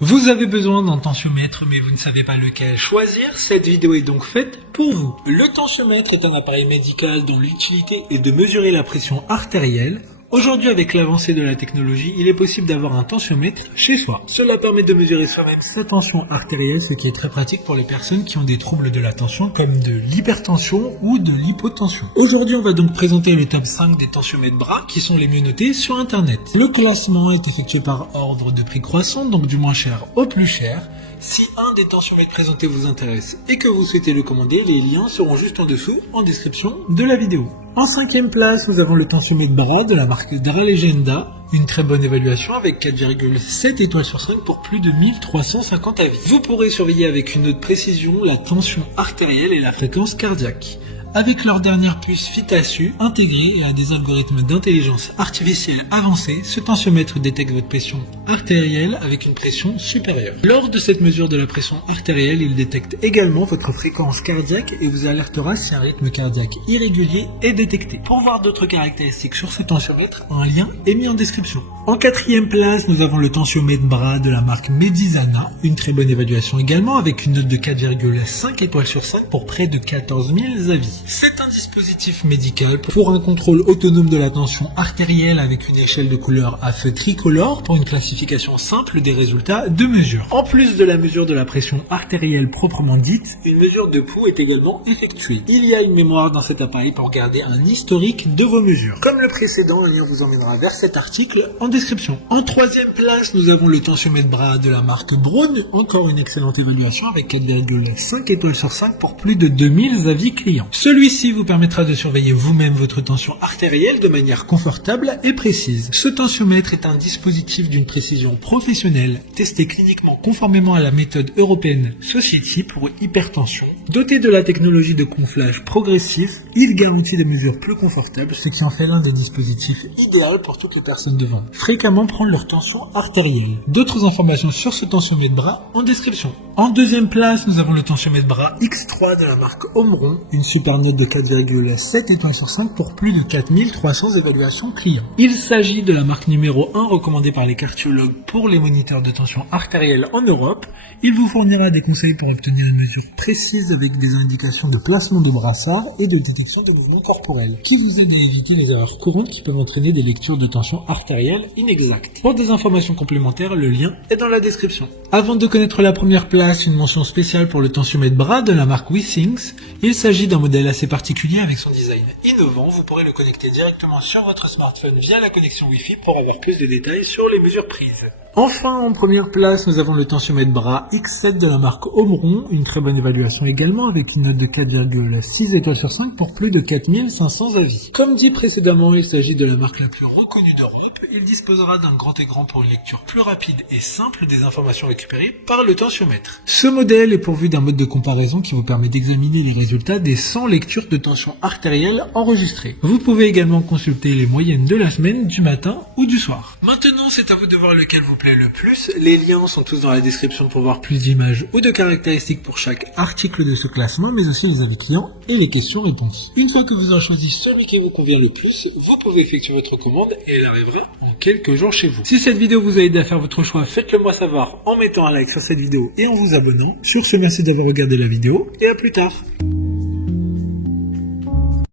Vous avez besoin d'un tensiomètre mais vous ne savez pas lequel choisir, cette vidéo est donc faite pour vous. Le tensiomètre est un appareil médical dont l'utilité est de mesurer la pression artérielle. Aujourd'hui, avec l'avancée de la technologie, il est possible d'avoir un tensiomètre chez soi. Cela permet de mesurer soi-même sa tension artérielle, ce qui est très pratique pour les personnes qui ont des troubles de la tension comme de l'hypertension ou de l'hypotension. Aujourd'hui, on va donc présenter le top 5 des tensiomètres bras qui sont les mieux notés sur internet. Le classement est effectué par ordre de prix croissant, donc du moins cher au plus cher. Si un des tensiomètres présentés vous intéresse et que vous souhaitez le commander, les liens seront juste en dessous en description de la vidéo. En 5e place, nous avons le tensiomètre bras de la marque Dralegenda. Une très bonne évaluation avec 4,7 étoiles sur 5 pour plus de 1350 avis. Vous pourrez surveiller avec une autre précision la tension artérielle et la fréquence cardiaque. Avec leur dernière puce FitASU intégrée et à des algorithmes d'intelligence artificielle avancés, ce tensiomètre détecte votre pression artérielle avec une pression supérieure. Lors de cette mesure de la pression artérielle, il détecte également votre fréquence cardiaque et vous alertera si un rythme cardiaque irrégulier est détecté. Pour voir d'autres caractéristiques sur ce tensiomètre, un lien est mis en description. En 4e place, nous avons le tensiomètre bras de la marque Medisana, une très bonne évaluation également avec une note de 4,5 étoiles sur 5 pour près de 14 000 avis. C'est un dispositif médical pour un contrôle autonome de la tension artérielle avec une échelle de couleur à feu tricolore pour une classification simple des résultats de mesure. En plus de la mesure de la pression artérielle proprement dite, une mesure de pouls est également effectuée. Il y a une mémoire dans cet appareil pour garder un historique de vos mesures. Comme le précédent, un lien vous emmènera vers cet article en description. En 3e place, nous avons le tensiomètre bras de la marque Braun, encore une excellente évaluation avec 4,5 étoiles sur 5 pour plus de 2000 avis clients. Celui-ci vous permettra de surveiller vous-même votre tension artérielle de manière confortable et précise. Ce tensiomètre est un dispositif d'une précision professionnelle, testé cliniquement conformément à la méthode européenne Society pour hypertension. Doté de la technologie de gonflage progressif, il garantit des mesures plus confortables, ce qui en fait l'un des dispositifs idéaux pour toutes les personnes devant fréquemment prendre leur tension artérielle. D'autres informations sur ce tensiomètre bras en description. En 2e place, nous avons le tensiomètre bras X3 de la marque Omron, une super note de 4,7 étoiles sur 5 pour plus de 4300 évaluations clients. Il s'agit de la marque numéro 1 recommandée par les cardiologues pour les moniteurs de tension artérielle en Europe. Il vous fournira des conseils pour obtenir une mesure précise avec des indications de placement de brassard et de détection des mouvements corporels, qui vous aident à éviter les erreurs courantes qui peuvent entraîner des lectures de tension artérielle inexactes. Pour des informations complémentaires, le lien est dans la description. Avant de connaître la première place, une mention spéciale pour le tensiomètre bras de la marque Withings. Il s'agit d'un modèle assez particulier avec son design innovant. Vous pourrez le connecter directement sur votre smartphone via la connexion Wi-Fi pour avoir plus de détails sur les mesures prises. Enfin, en première place, nous avons le tensiomètre bras X7 de la marque Omron, une très bonne évaluation également avec une note de 4,6 étoiles sur 5 pour plus de 4500 avis. Comme dit précédemment, il s'agit de la marque la plus reconnue d'Europe. Il disposera d'un grand écran pour une lecture plus rapide et simple des informations récupérées par le tensiomètre. Ce modèle est pourvu d'un mode de comparaison qui vous permet d'examiner les résultats des 100 lectures de tension artérielle enregistrées. Vous pouvez également consulter les moyennes de la semaine, du matin ou du soir. Maintenant, c'est à vous de voir lequel vous plaît le plus. Les liens sont tous dans la description pour voir plus d'images ou de caractéristiques pour chaque article de ce classement, mais aussi les avis clients et les questions-réponses. Une fois que vous avez choisi celui qui vous convient le plus, vous pouvez effectuer votre commande et elle arrivera en quelques jours chez vous. Si cette vidéo vous a aidé à faire votre choix, faites-le moi savoir en mettant un like sur cette vidéo et en vous abonnant. Sur ce, merci d'avoir regardé la vidéo et à plus tard.